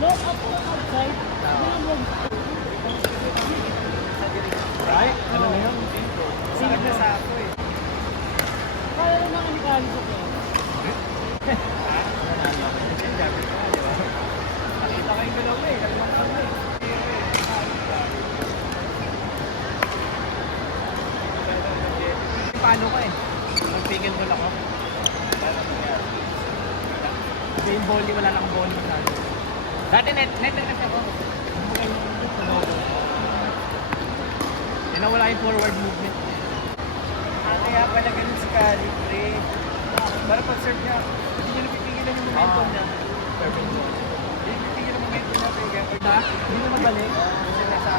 Look up po outside. Ay, ano na yun? Sino na sa ako eh. Kaya rin mga nikali ko po. Nakita kayong dalawa eh. Dalawang kami eh. Paano ko eh? Magpigil mo lang ako. Kasi yung volley, wala lang volley masyado. Dati net kasi ako. Nawala yung forward movement. Kaya pala ganun si Kali, pre. Para pag-serve niya, hindi niya napipigilan yung momentum niya. Hindi napipigilan yung momentum niya, pre. Kaya Na? Hindi na magbalik. kasi nasa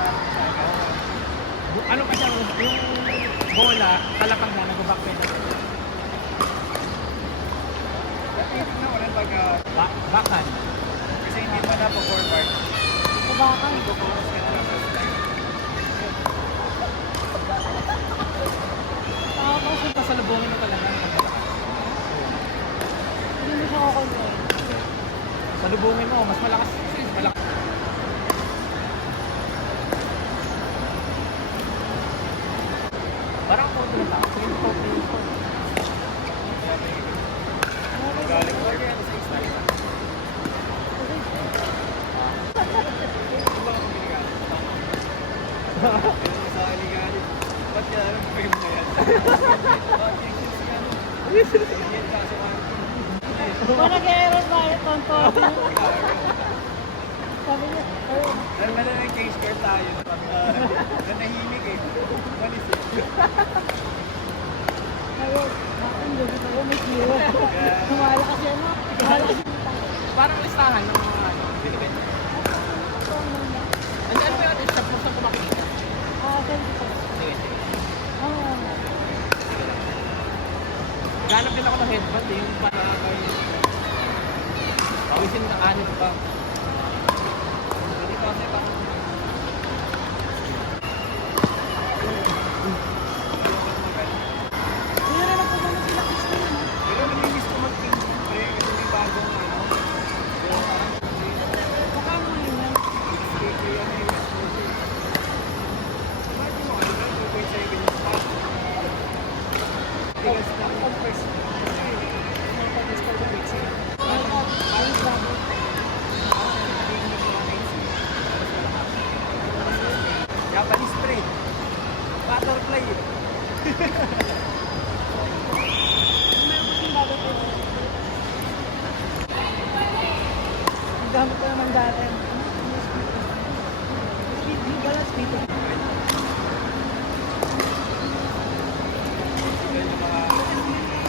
Ano pa siya, yung bola, kalapang na, nag-back pedal. napipigilan na ulit pag Backhand. kasi hindi pa na forward. Kabakan. Ito po, Kasi pasalubungin mo talaga. hindi mo siya kakontrol. Salubungin mo, mas malakas. Malakas. Parang kontra lang. Yung focus ko. Galing ko yan sa style. Sa aligali. Ba't kaya alam ko yung na yan? Kung nag-error ba yung tonto? Sabi niya, dahil na lang yung case care tayo. Nanahimik eh. Manis eh. Ayun, bakit hindi tayo may kilo? Kumala kasi ano? Kumala kasi Parang listahan ng mga ano. Ano ba yung stop mo sa kumakita? Sige, sige. Ganap din ako ng headband eh, yung para kay... Pawisin na anit pa. Hindi kasi pa. Hindi na lang po naman sila Christine. Pero namimiss ko mag-ping pre kasi may bagong ano. Pero parang baka mo yun yan. Mixtape ko yan eh. Imagine mo ano na, 2.7 yung spot. Tigas lang yung first. Kasi napag-install ko mixing. Ayos lang. Japanese spray. Butterfly eh. Ang gamit ko naman dati. Speed, yung balance speed. Yan yung mga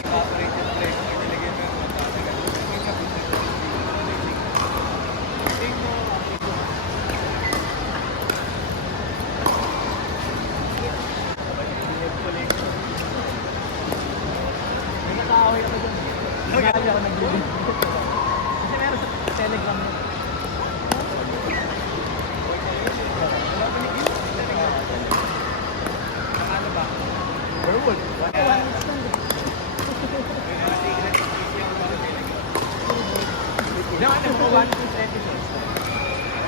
evaporated spray. Kung nilagay mo yung mga tatagal. May kapit na. Take mo, May nakaaway ako dun. Nakaaway ako nag-link. Kasi meron sa Telegram mo. ano ba? Werewolf. Yung ano, mga One Piece episodes.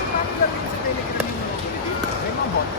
Parang laro yun sa Telegram yung mga May mga bot.